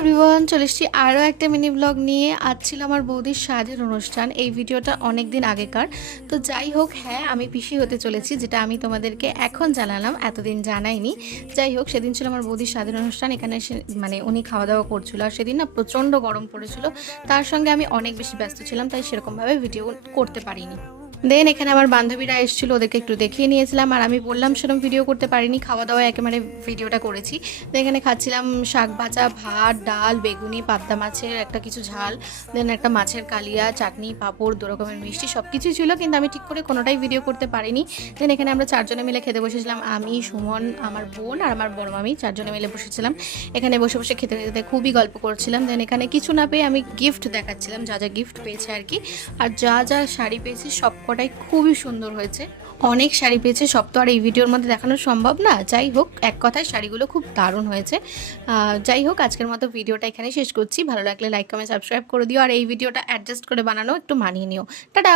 Everyone, চলে এসেছি আরও একটা মিনি ব্লগ নিয়ে। আজ ছিল আমার বৌদির সাজের অনুষ্ঠান। এই ভিডিওটা অনেক দিন আগেকার। তো যাই হোক, হ্যাঁ আমি পিসি হতে চলেছি, যেটা আমি তোমাদেরকে এখন জানালাম, এতদিন জানাইনি। যাই হোক, সেদিন ছিল আমার বৌদির সাজের অনুষ্ঠান। এখানে মানে উনি খাওয়া দাওয়া করছিল, আর সেদিন না প্রচণ্ড গরম পড়েছিল। তার সঙ্গে আমি অনেক বেশি ব্যস্ত ছিলাম, তাই সেরকমভাবে ভিডিও করতে পারিনি। দেন এখানে আমার বান্ধবীরা এসেছিলো, ওদেরকে একটু দেখিয়ে নিয়েছিলাম। আর আমি বললাম সেরকম ভিডিও করতে পারিনি, খাওয়া দাওয়া একেবারে ভিডিওটা করেছি। তো এখানে খাচ্ছিলাম শাক ভাজা, ভাত, ডাল, বেগুনি, পাবদা মাছের একটা কিছু ঝাল, দেন একটা মাছের কালিয়া, চাটনি, পাঁপড়, দু রকমের মিষ্টি, সব কিছুই ছিল, কিন্তু আমি ঠিক করে কোনোটাই ভিডিও করতে পারিনি। দেন এখানে আমরা চারজনে মিলে খেতে বসেছিলাম। আমি, সুমন, আমার বোন আর আমার বড় মামি, চারজনে মিলে বসেছিলাম। এখানে বসে বসে খেতে খেতে খুবই গল্প করছিলাম। দেন এখানে কিছু না পেয়ে আমি গিফট দেখাচ্ছিলাম, যা যা গিফট পেয়েছে আর কি। আর যা যা শাড়ি পেয়েছি সব কটাই খুবই সুন্দর হয়েছে। অনেক শাড়ি পেয়েছে, সব তো আর এই ভিডিওর মধ্যে দেখানো সম্ভব না। যাই হোক, এক কথায় শাড়িগুলো খুব দারুণ হয়েছে। যাই হোক, আজকের মতো ভিডিওটা এখানে শেষ করছি। ভালো লাগলে লাইক, কমেন্ট, সাবস্ক্রাইব করে দিও। আর এই ভিডিওটা অ্যাডজাস্ট করে বানানো, একটু মানিয়ে নিও। টাটা।